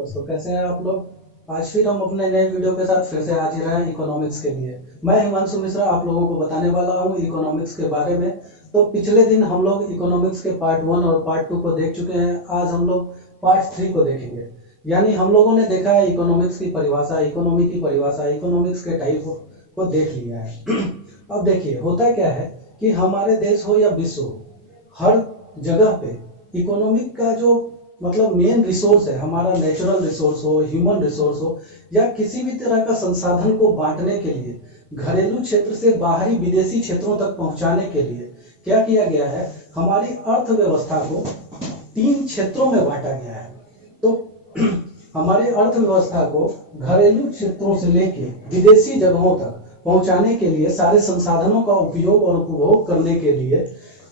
दोस्तों, कैसे हैं आप लोग। आज फिर हम अपने नए वीडियो के साथ फिर से हाजिर हैं इकोनॉमिक्स के लिए। मैं हिमांशु मिश्रा आप लोगों को बताने वाला हूं इकोनॉमिक्स के बारे में। तो पिछले दिन हम लोग इकोनॉमिक्स के पार्ट 1 और पार्ट 2 को देख चुके हैं। आज हम लोग पार्ट 3 को देखेंगे। यानी हम लोगों ने देखा है इकोनॉमिक्स की परिभाषा, इकोनॉमी की परिभाषा, इकोनॉमिक्स के टाइप को देख लिया है। अब देखिए होता क्या है कि हमारे देश हो या विश्व हो, हर जगह पे इकोनॉमिक का जो मतलब मेन रिसोर्स है, हमारा नेचुरल रिसोर्स हो, ह्यूमन रिसोर्स हो, या किसी भी तरह का संसाधन को बांटने के लिए घरेलू क्षेत्र से बाहरी विदेशी क्षेत्रों तक पहुंचाने के लिए क्या किया गया है, हमारी अर्थव्यवस्था को 3 क्षेत्रों में बांटा गया है। तो हमारी अर्थव्यवस्था को घरेलू क्षेत्रों से लेके विदेशी जगहों तक पहुंचाने के लिए, सारे संसाधनों का उपयोग और उपभोग करने के लिए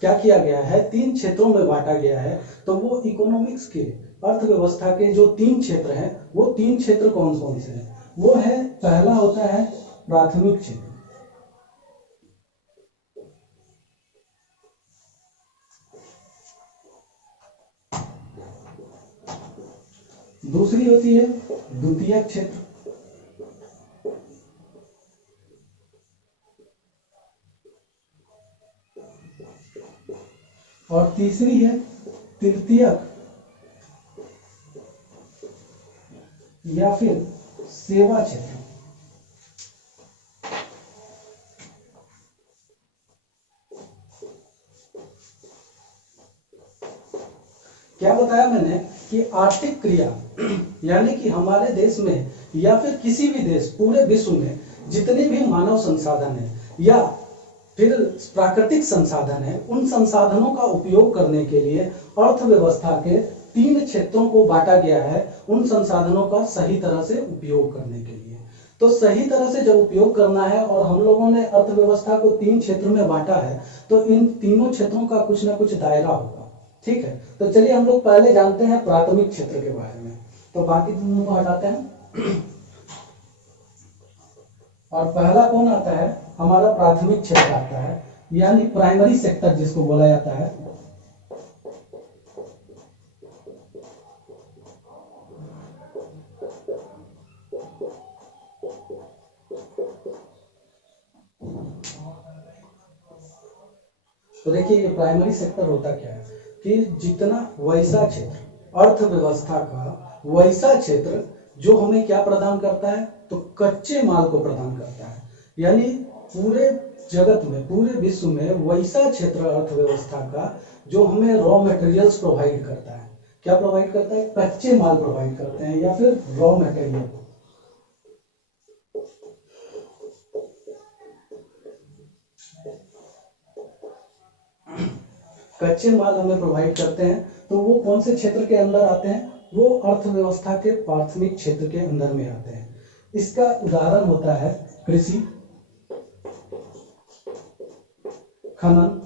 क्या किया गया है, 3 क्षेत्रों में बांटा गया है। तो वो इकोनॉमिक्स के, अर्थव्यवस्था के जो 3 क्षेत्र हैं, वो 3 क्षेत्र कौन कौन से हैं? वो है, पहला होता है प्राथमिक क्षेत्र, दूसरी होती है द्वितीयक क्षेत्र, और तीसरी है तृतीयक या फिर सेवा क्षेत्र। क्या बताया मैंने कि आर्थिक क्रिया यानी कि हमारे देश में या फिर किसी भी देश, पूरे विश्व में जितने भी मानव संसाधन है या फिर प्राकृतिक संसाधन है, उन संसाधनों का उपयोग करने के लिए अर्थव्यवस्था के 3 क्षेत्रों को बांटा गया है, उन संसाधनों का सही तरह से उपयोग करने के लिए। तो सही तरह से जब उपयोग करना है और हम लोगों ने अर्थव्यवस्था को 3 क्षेत्र में बांटा है, तो इन तीनों क्षेत्रों का कुछ ना कुछ दायरा होगा। ठीक है, तो चलिए हम लोग पहले जानते हैं प्राथमिक क्षेत्र के बारे में। तो बाकी दोनों को हटाते हैं और पहला कौन आता है, हमारा प्राथमिक क्षेत्र आता है, यानी प्राइमरी सेक्टर जिसको बोला जाता है। तो देखिए ये प्राइमरी सेक्टर होता क्या है कि जितना वैसा क्षेत्र, अर्थव्यवस्था का वैसा क्षेत्र जो हमें क्या प्रदान करता है, तो कच्चे माल को प्रदान करता है। यानी पूरे जगत में, पूरे विश्व में वैसा क्षेत्र अर्थव्यवस्था का जो हमें रॉ मटेरियल्स प्रोवाइड करता है। क्या प्रोवाइड करता है? कच्चे माल प्रोवाइड करते हैं या फिर रॉ मटेरियल। कच्चे माल हमें प्रोवाइड करते हैं। तो वो कौन से क्षेत्र के अंदर आते हैं? वो अर्थव्यवस्था के प्राथमिक क्षेत्र के अंदर में आते हैं। इसका उदाहरण होता है कृषि, खनन,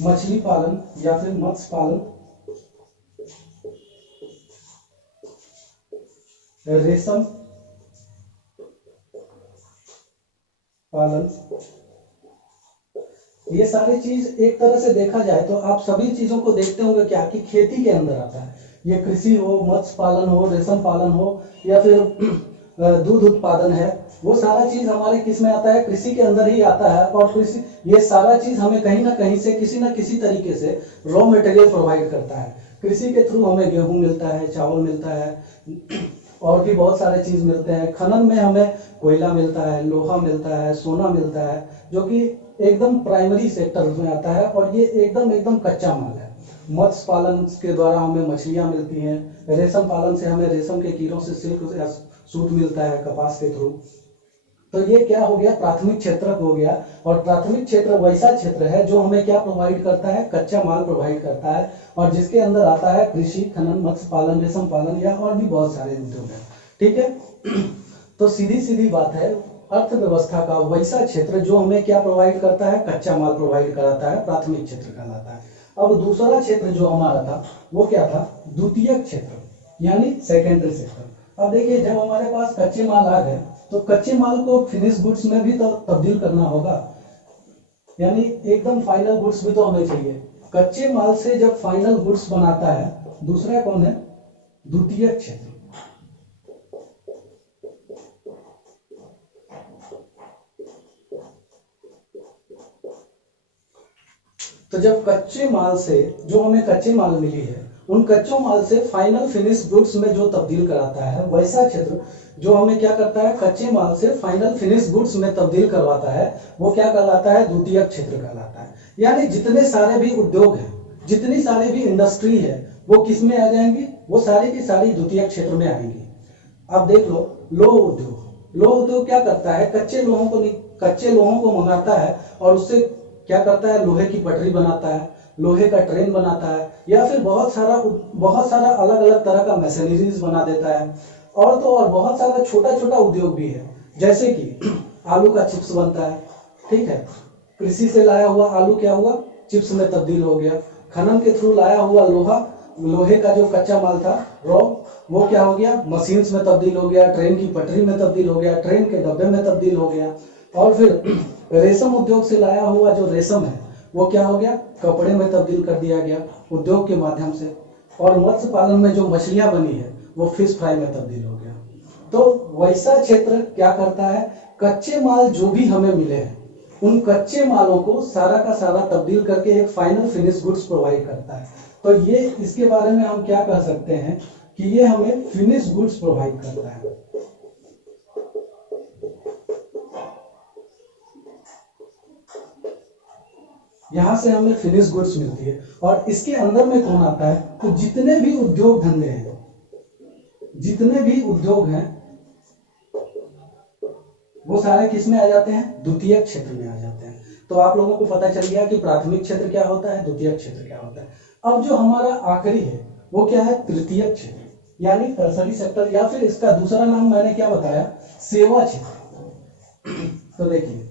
मछली पालन या फिर मत्स्य पालन, रेशम पालन। ये सारी चीज एक तरह से देखा जाए तो आप सभी चीजों को देखते होंगे क्या कि खेती के अंदर आता है। ये कृषि हो, मत्स्य पालन हो, रेशम पालन हो या फिर दूध उत्पादन है, वो सारा चीज हमारे किस में आता है? कृषि के अंदर ही आता है। और कृषि, ये सारा चीज हमें कहीं ना कहीं से, किसी ना किसी तरीके से रॉ मटेरियल प्रोवाइड करता है। कृषि के थ्रू हमें गेहूं मिलता है, चावल मिलता है और भी बहुत सारे चीज मिलते हैं। खनन में हमें कोयला मिलता है, लोहा मिलता है, सोना मिलता है, जो कि एकदम प्राइमरी सेक्टर में आता है और ये एकदम कच्चा माल है। मत्स्य पालन के द्वारा हमें मछलियां मिलती हैं, रेशम पालन से हमें रेशम के कीड़ों से सिल्क या सूत मिलता है कपास के थ्रू। तो ये क्या हो गया? प्राथमिक क्षेत्र हो गया। और प्राथमिक क्षेत्र वैसा क्षेत्र है जो हमें क्या प्रोवाइड करता है? कच्चा माल प्रोवाइड करता है, और जिसके अंदर आता है कृषि, खनन, मत्स्य पालन, रेशम पालन या और भी बहुत सारे उद्योग हैं। ठीक है, तो सीधी सीधी बात है, अर्थव्यवस्था का वैसा क्षेत्र जो हमें क्या प्रोवाइड करता है? कच्चा माल प्रोवाइड कराता है, प्राथमिक क्षेत्र कहलाता है। अब दूसरा क्षेत्र जो हमारा था वो क्या था? द्वितीयक क्षेत्र यानी सेकेंडरी सेक्टर। अब देखिए जब हमारे पास कच्चे माल आ गए तो कच्चे माल को फिनिश गुड्स में भी तो तब्दील करना होगा, यानी एकदम फाइनल गुड्स भी तो हमें चाहिए। कच्चे माल से जब फाइनल गुड्स बनाता है, दूसरा कौन है, द्वितीयक क्षेत्र। तो जब कच्चे माल से, जो हमें कच्चे माल मिली है, उन कच्चों माल से फाइनल फिनिश गुड्स में जो तब्दील कराता है, वैसा क्षेत्र जो हमें क्या करता है, कच्चे माल से फाइनल फिनिश गुड्स में तब्दील करवाता है, वो क्या कहलाता है, द्वितीयक क्षेत्र कहलाता है। यानी जितने सारे भी उद्योग हैं, जितनी सारी भी इंडस्ट्री है, वो किस में आ जाएंगी, वो सारी की सारी द्वितीयक क्षेत्र में आएंगी। अब देख लो, लोह उद्योग, लोह उद्योग क्या करता है, कच्चे लोहों को मंगाता है और उससे क्या करता है, लोहे की पटरी बनाता है, लोहे का ट्रेन बनाता है, या फिर बहुत सारा अलग अलग तरह का मशीनरीज बना देता है। और तो और बहुत सारा छोटा छोटा उद्योग भी है, जैसे कि आलू का चिप्स बनता है, ठीक है, कृषि से लाया हुआ आलू क्या हुआ, चिप्स में तब्दील हो गया। खनन के थ्रू लाया हुआ लोहे का जो कच्चा माल था रॉ, वो क्या हो गया, मशीन्स में तब्दील हो गया, ट्रेन की पटरी में तब्दील हो गया, ट्रेन के डब्बे में तब्दील हो गया। और फिर रेशम उद्योग से लाया हुआ जो रेशम है, वो क्या हो गया, कपड़े में तब्दील कर दिया गया उद्योग के माध्यम से। और मत्स्य पालन में जो मछलियां बनी है, वो फिश फ्राई में तब्दील हो गया। तो वैसा क्षेत्र क्या करता है, कच्चे माल जो भी हमें मिले हैं, उन कच्चे मालों को सारा का सारा तब्दील करके एक फाइनल फिनिश गुड्स प्रोवाइड करता है। तो ये, इसके बारे में हम क्या कह सकते हैं कि ये हमें फिनिश गुड्स प्रोवाइड करता है। यहां से हमें फिनिश गुड्स मिलती है। और इसके अंदर में कौन आता है, तो जितने भी उद्योग धंधे हैं, जितने भी उद्योग हैं, वो सारे किस में आ जाते हैं, द्वितीयक क्षेत्र में आ जाते हैं। तो आप लोगों को पता चल गया कि प्राथमिक क्षेत्र क्या होता है, द्वितीयक क्षेत्र क्या होता है। अब जो हमारा आखिरी है, वो क्या है, तृतीयक क्षेत्र, यानी टर्सरी सेक्टर, या फिर इसका दूसरा नाम मैंने क्या बताया, सेवा क्षेत्र। तो देखिए,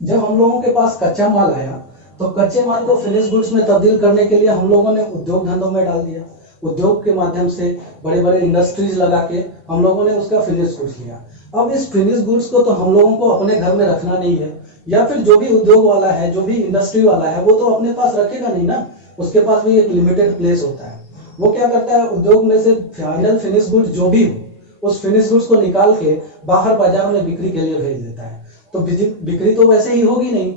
जब हम लोगों के पास कच्चा माल आया, तो कच्चे माल को फिनिश गुड्स में तब्दील करने के लिए हम लोगों ने उद्योग धंधों में डाल दिया। उद्योग के माध्यम से बड़े बड़े इंडस्ट्रीज लगा के हम लोगों ने उसका फिनिश गुड्स लिया। अब इस फिनिश गुड्स को तो हम लोगों को अपने घर में रखना नहीं है, या फिर जो भी उद्योग वाला है, जो भी इंडस्ट्री वाला है, वो तो अपने पास रखेगा नहीं ना, उसके पास भी एक लिमिटेड प्लेस होता है। वो क्या करता है, उद्योग में से फाइनल फिनिश गुड्स जो भी हो, उस फिनिश गुड्स को निकाल के बाहर बाजार में बिक्री के लिए भेज देता है। तो बिक्री तो वैसे ही होगी नहीं,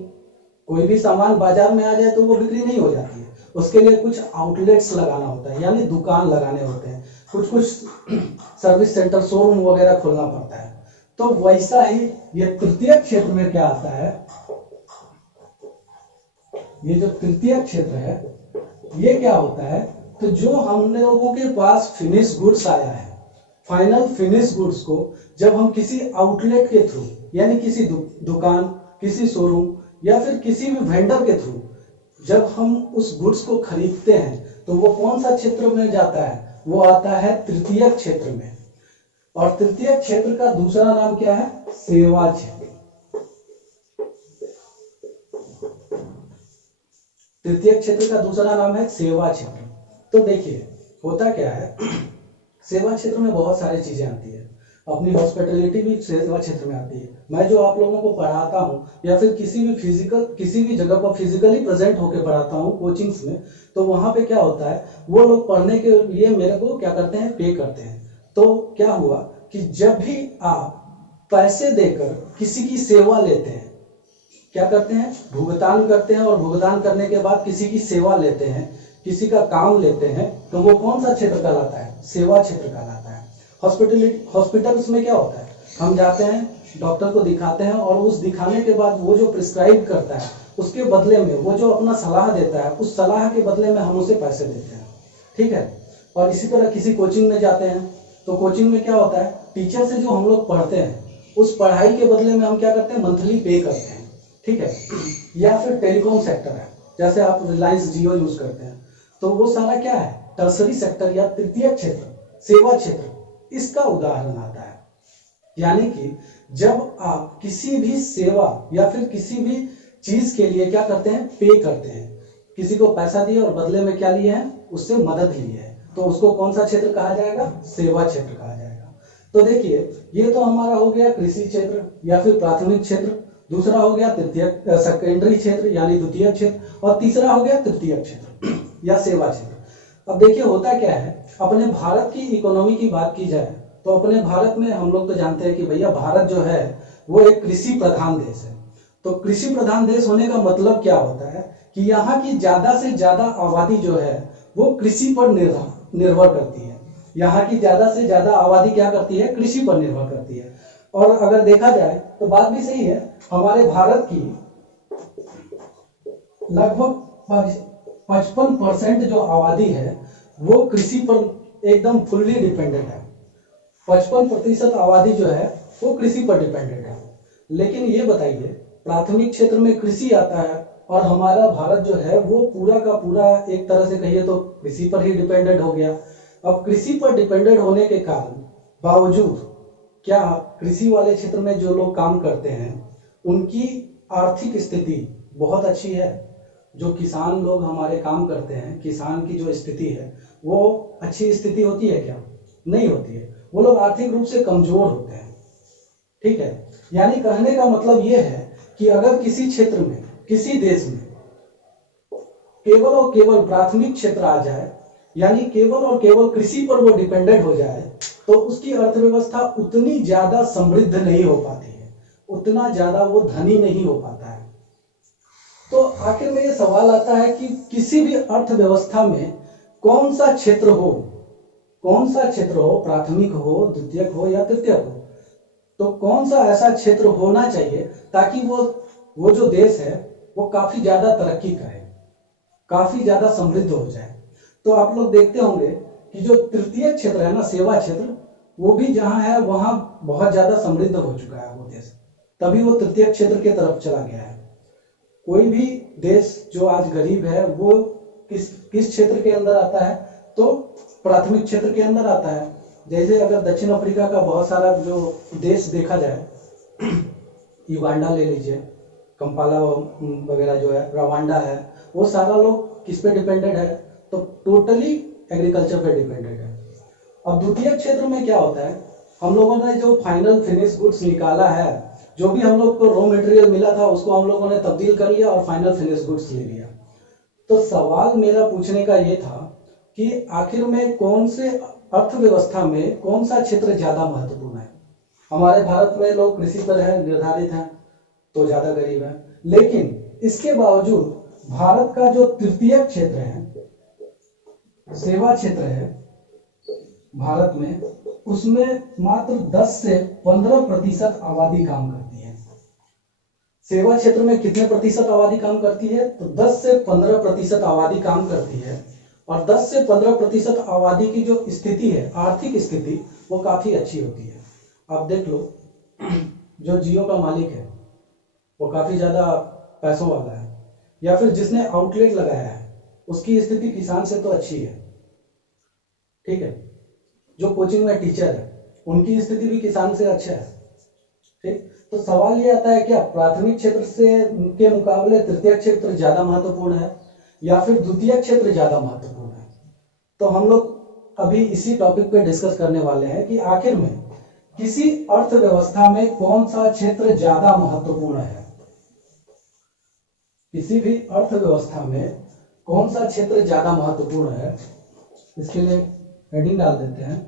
कोई भी सामान बाजार में आ जाए तो वो बिक्री नहीं हो जाती है। उसके लिए कुछ आउटलेट्स लगाना होता है, यानी दुकान लगाने होते हैं, कुछ सर्विस सेंटर, शोरूम वगैरह खोलना पड़ता है। तो वैसा ही ये तृतीयक क्षेत्र में क्या आता है, ये जो तृतीयक क्षेत्र है, ये क्या होता है, तो जो हम लोगों के पास फिनिश गुड्स आया है, फाइनल फिनिश गुड्स को जब हम किसी आउटलेट के थ्रू, यानी किसी दुकान, किसी शोरूम, या फिर किसी भी वेंडर के थ्रू जब हम उस गुड्स को खरीदते हैं, तो वो कौन सा क्षेत्र में जाता है, वो आता है तृतीयक क्षेत्र में। और तृतीयक क्षेत्र का दूसरा नाम क्या है, सेवा क्षेत्र। तृतीयक क्षेत्र का दूसरा नाम है सेवा क्षेत्र। तो देखिए होता क्या है, सेवा क्षेत्र में बहुत सारी चीजें आती है, अपनी हॉस्पिटैलिटी भी सेवा क्षेत्र में आती है। मैं जो आप लोगों को पढ़ाता हूँ, या फिर किसी भी जगह पर फिजिकली प्रेजेंट होकर पढ़ाता हूँ कोचिंग्स में, तो वहां पे क्या होता है, वो लोग पढ़ने के लिए मेरे को क्या करते हैं, पे करते हैं। तो क्या हुआ कि जब भी आप पैसे देकर किसी की सेवा लेते हैं, क्या करते हैं, भुगतान करते हैं, और भुगतान करने के बाद किसी की सेवा लेते हैं, किसी का काम लेते हैं, तो वो कौन सा क्षेत्र कहलाता है, सेवा क्षेत्र कहलाता है। हॉस्पिटल्स में क्या होता है, हम जाते हैं, डॉक्टर को दिखाते हैं, और उस दिखाने के बाद वो जो प्रिस्क्राइब करता है, उसके बदले में वो जो अपना सलाह देता है, उस सलाह के बदले में हम उसे पैसे देते हैं, ठीक है। और इसी तरह किसी कोचिंग में जाते हैं, तो कोचिंग में क्या होता है, टीचर से जो हम लोग पढ़ते हैं, उस पढ़ाई के बदले में हम क्या करते हैं, मंथली पे करते हैं, ठीक है। या फिर टेलीकॉम सेक्टर है, जैसे आप रिलायंस जियो यूज करते हैं, तो वो सारा क्या है, टर्सरी सेक्टर या तृतीयक क्षेत्र, सेवा क्षेत्र, इसका उदाहरण आता है। यानी कि जब आप किसी भी सेवा या फिर किसी भी चीज के लिए क्या करते हैं, पे करते हैं, किसी को पैसा दिए और बदले में क्या लिए हैं, उससे मदद ली है, तो उसको कौन सा क्षेत्र कहा जाएगा, सेवा क्षेत्र कहा जाएगा। तो देखिए, ये तो हमारा हो गया कृषि क्षेत्र या फिर प्राथमिक क्षेत्र, दूसरा हो गया तृतीयक सेकेंडरी क्षेत्र यानी द्वितीयक क्षेत्र, और तीसरा हो गया तृतीयक क्षेत्र। या सेवा क्षेत्र। अब देखिए होता क्या है, अपने भारत की इकोनॉमी की बात की जाए तो अपने भारत में हम लोग तो जानते हैं कि भैया भारत जो है वो एक कृषि प्रधान देश है। तो कृषि प्रधान देश होने का मतलब क्या होता है कि यहाँ की ज्यादा से ज्यादा आबादी जो है वो कृषि पर निर्भर करती है। यहाँ की ज्यादा से ज्यादा आबादी क्या करती है, कृषि पर निर्भर करती है। और अगर देखा जाए तो बात भी सही है, हमारे भारत की लगभग 55% जो आबादी है वो कृषि पर एकदम फुल्ली डिपेंडेंट है। 55% आबादी जो है वो कृषि पर डिपेंडेंट है। लेकिन ये बताइए, प्राथमिक क्षेत्र में कृषि आता है और हमारा भारत जो है वो पूरा का पूरा एक तरह से कहिए तो कृषि पर ही डिपेंडेंट हो गया। अब कृषि पर डिपेंडेंट होने के कारण बावजूद क्या कृषि वाले क्षेत्र में जो लोग काम करते हैं उनकी आर्थिक स्थिति बहुत अच्छी है? जो किसान लोग हमारे काम करते हैं, किसान की जो स्थिति है वो अच्छी स्थिति होती है क्या? नहीं होती है। वो लोग आर्थिक रूप से कमजोर होते हैं। ठीक है, यानी कहने का मतलब ये है कि अगर किसी क्षेत्र में, किसी देश में केवल और केवल प्राथमिक क्षेत्र आ जाए, यानी केवल और केवल कृषि पर वो डिपेंडेंट हो जाए, तो उसकी अर्थव्यवस्था उतनी ज्यादा समृद्ध नहीं हो पाती है, उतना ज्यादा वो धनी नहीं हो पाता है। तो आखिर में ये सवाल आता है कि किसी भी अर्थव्यवस्था में कौन सा क्षेत्र हो, कौन सा क्षेत्र हो, प्राथमिक हो, द्वितीयक हो या तृतीयक हो, तो कौन सा ऐसा क्षेत्र होना चाहिए ताकि वो जो देश है वो काफी ज्यादा तरक्की करे, काफी ज्यादा समृद्ध हो जाए। तो आप लोग देखते होंगे कि जो तृतीय क्षेत्र है ना, सेवा क्षेत्र, वो भी जहां है वहां बहुत ज्यादा समृद्ध हो चुका है वो देश, तभी वो तृतीय क्षेत्र की तरफ चला गया है। कोई भी देश जो आज गरीब है वो किस क्षेत्र के अंदर आता है, तो प्राथमिक क्षेत्र के अंदर आता है। जैसे अगर दक्षिण अफ्रीका का बहुत सारा जो देश देखा जाए, युगांडा ले लीजिए, कंपाला वगैरह जो है, रवांडा है, वो सारा लोग किस पे डिपेंडेंट है, तो टोटली एग्रीकल्चर पे डिपेंडेंट है। अब द्वितीय क्षेत्र में क्या होता है, हम लोगों ने जो फाइनल फिनिश गुड्स निकाला है, जो भी हम लोग को रॉ मटेरियल मिला था उसको हम लोगों ने तब्दील कर लिया और फाइनल फिनिश गुड्स ले लिया। तो सवाल मेरा पूछने का ये था कि आखिर में कौन से अर्थव्यवस्था में कौन सा क्षेत्र ज्यादा महत्वपूर्ण है? हमारे भारत में लोग कृषि पर है निर्धारित हैं तो ज्यादा गरीब है, लेकिन इसके बावजूद भारत का जो तृतीय क्षेत्र है, सेवा क्षेत्र है भारत में, उसमें मात्र 10 से 15% आबादी काम करती है। सेवा क्षेत्र में कितने प्रतिशत आबादी काम करती है, तो 10 से 15% आबादी काम करती है। और 10 से 15% आबादी की जो स्थिति है, आर्थिक स्थिति, वो काफी अच्छी होती है। आप देख लो, जो जियो का मालिक है वो काफी ज्यादा पैसों वाला है, या फिर जिसने आउटलेट लगाया है उसकी स्थिति किसान से तो अच्छी है। ठीक है, जो कोचिंग में टीचर है उनकी स्थिति भी किसान से अच्छा है। ठीक, तो सवाल ये आता है क्या प्राथमिक क्षेत्र से के मुकाबले तृतीय क्षेत्र ज्यादा महत्वपूर्ण है या फिर द्वितीय क्षेत्र ज्यादा महत्वपूर्ण है? तो हम लोग अभी इसी टॉपिक पे डिस्कस करने वाले हैं कि आखिर में किसी अर्थव्यवस्था में कौन सा क्षेत्र ज्यादा महत्वपूर्ण है। किसी भी अर्थव्यवस्था में कौन सा क्षेत्र ज्यादा महत्वपूर्ण है, इसके लिए हेडिंग डाल देते हैं।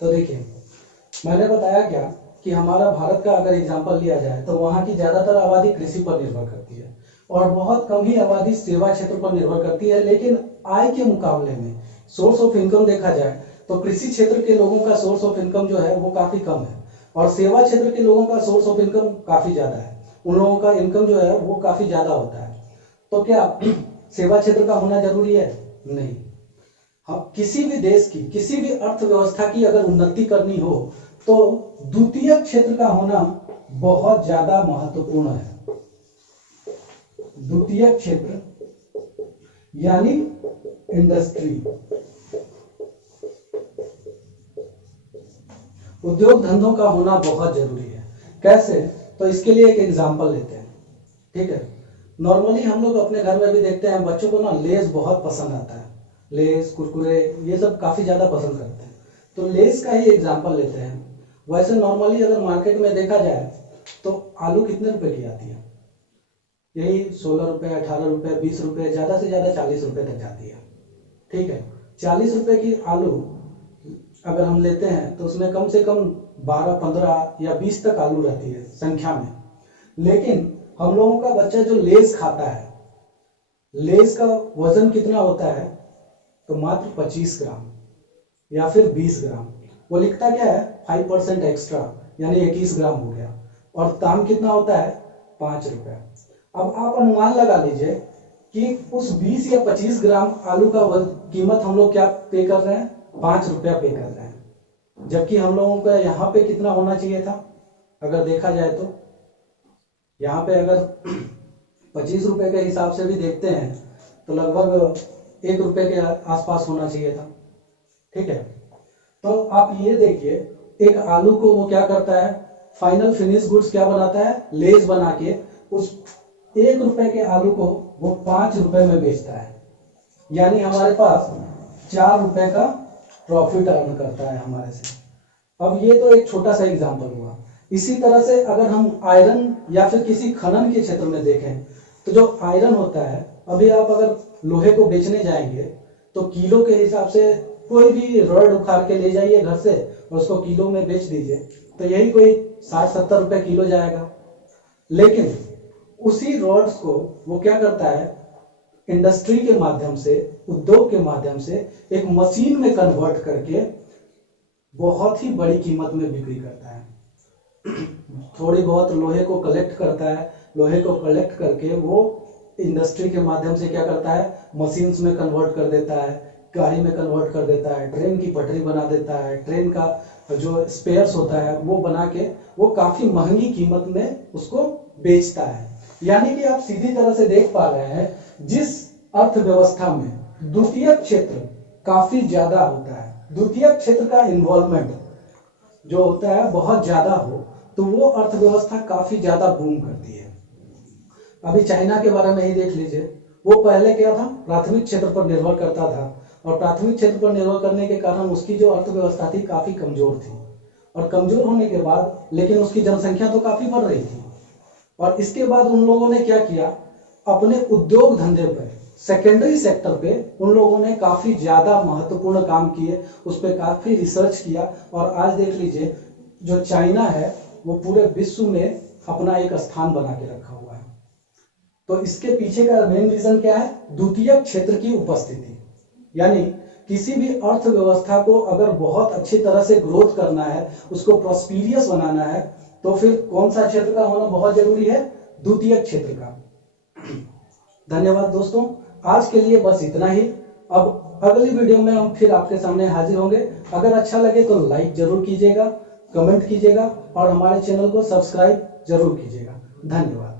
तो देखिए, मैंने बताया क्या कि हमारा भारत का अगर एग्जांपल लिया जाए तो वहाँ की ज्यादातर आबादी कृषि पर निर्भर करती है और बहुत कम ही आबादी सेवा क्षेत्र पर निर्भर करती है। लेकिन आय के मुकाबले में सोर्स ऑफ इनकम देखा जाए तो कृषि क्षेत्र के लोगों का सोर्स ऑफ इनकम जो है वो काफी कम है और सेवा क्षेत्र के लोगों का सोर्स ऑफ इनकम काफी ज्यादा है। उन लोगों का इनकम जो है वो काफी ज्यादा होता है। तो क्या सेवा क्षेत्र का होना जरूरी है? नहीं। हाँ, किसी भी देश की, किसी भी अर्थव्यवस्था की अगर उन्नति करनी हो तो द्वितीय क्षेत्र का होना बहुत ज्यादा महत्वपूर्ण है। द्वितीय क्षेत्र यानी इंडस्ट्री, उद्योग धंधों का होना बहुत जरूरी है। कैसे? तो इसके लिए एक एग्जाम्पल लेते हैं, ठीक है। नॉर्मली हम लोग अपने घर में भी देखते हैं, बच्चों को ना लेस बहुत पसंद आता है, लेस कुरकुरे ये सब काफ़ी ज़्यादा पसंद करते हैं। तो लेस का ही एग्जाम्पल लेते हैं। वैसे नॉर्मली अगर मार्केट में देखा जाए तो आलू कितने रुपए की आती है? यही 16 रुपये, 18 रुपये, 20 रुपये, ज़्यादा से ज़्यादा 40 रुपये तक जाती है, ठीक है। 40 रुपये की आलू अगर हम लेते हैं तो उसमें कम से कम 12, 15 या 20 तक आलू रहती है संख्या में। लेकिन हम लोगों का बच्चा जो लेस खाता है, लेस का वजन कितना होता है? तो मात्र 25 ग्राम या फिर 20 ग्राम। वो लिखता क्या है? 5% एक्स्ट्रा, यानी 21 ग्राम हो गया। और दाम कितना होता है? 5 रुपये। अब आप अनुमान लगा लीजिए कि उस 20 या 25 ग्राम आलू का कीमत हम लोग क्या पे कर रहे हैं? 5 रुपया पे कर रहे हैं। जबकि हम लोगों का यहाँ पे कितना होना चाहिए था? अगर देखा जाए तो यहाँ पे अगर 25 रुपये के हिसाब से भी देखते हैं तो लगभग 1 रुपये के आसपास होना चाहिए था, ठीक है। तो आप ये देखिए, एक आलू को वो क्या करता है? फाइनल फिनिश गुड्स क्या बनाता है? लेस बना के उस 1 रुपये के आलू को वो 5 रुपये में बेचता है। यानी हमारे पास 4 रुपये का प्रॉफिट अर्न करता है हमारे से। अब ये तो एक छोटा सा एग्जांपल हुआ। इसी तरह से अगर हम आयरन या फिर किसी खनन के क्षेत्र में देखें तो जो आयरन होता है, अभी आप अगर लोहे को बेचने जाएंगे तो किलो के हिसाब से कोई भी रॉड उखाड़ के ले जाइए घर से और उसको किलो में बेच दीजिए तो यही कोई 60-70 रुपये किलो जाएगा। लेकिन उसी रॉड्स को वो क्या करता है? इंडस्ट्री के माध्यम से, उद्योग के माध्यम से एक मशीन में कन्वर्ट करके बहुत ही बड़ी कीमत में बिक्री करता है। थोड़ी बहुत लोहे को कलेक्ट करता है, लोहे को कलेक्ट करके वो इंडस्ट्री के माध्यम से क्या करता है? मशीन्स में कन्वर्ट कर देता है, गाड़ी में कन्वर्ट कर देता है, ट्रेन की पटरी बना देता है, ट्रेन का जो स्पेयर्स होता है वो बना के वो काफी महंगी कीमत में उसको बेचता है। यानी कि आप सीधी तरह से देख पा रहे हैं, जिस अर्थव्यवस्था में द्वितीयक क्षेत्र काफी ज्यादा होता है, द्वितीयक क्षेत्र का इन्वॉल्वमेंट जो होता है बहुत ज्यादा हो, तो वो अर्थव्यवस्था काफी ज्यादा बूम करती है। अभी चाइना के बारे में ही देख लीजिए, वो पहले क्या था? प्राथमिक क्षेत्र पर निर्भर करता था और प्राथमिक क्षेत्र पर निर्भर करने के कारण उसकी जो अर्थव्यवस्था थी काफी कमजोर थी। और कमजोर होने के बाद लेकिन उसकी जनसंख्या तो काफी बढ़ रही थी। और इसके बाद उन लोगों ने क्या किया? अपने उद्योग धंधे पर, सेकेंडरी सेक्टर पे उन लोगों ने काफी ज्यादा महत्वपूर्ण काम किए, उस पर काफी रिसर्च किया। और आज देख लीजिए, जो चाइना है वो पूरे विश्व में अपना एक स्थान बना के रखा हुआ है। तो इसके पीछे का मेन रीजन क्या है? द्वितीयक क्षेत्र की उपस्थिति। यानी किसी भी अर्थव्यवस्था को अगर बहुत अच्छी तरह से ग्रोथ करना है, उसको प्रॉस्पेरियस बनाना है, तो फिर कौन सा क्षेत्र का होना बहुत जरूरी है? द्वितीयक क्षेत्र का। धन्यवाद दोस्तों, आज के लिए बस इतना ही। अब अगली वीडियो में हम फिर आपके सामने हाजिर होंगे। अगर अच्छा लगे तो लाइक जरूर कीजिएगा, कमेंट कीजिएगा और हमारे चैनल को सब्सक्राइब जरूर कीजिएगा। धन्यवाद।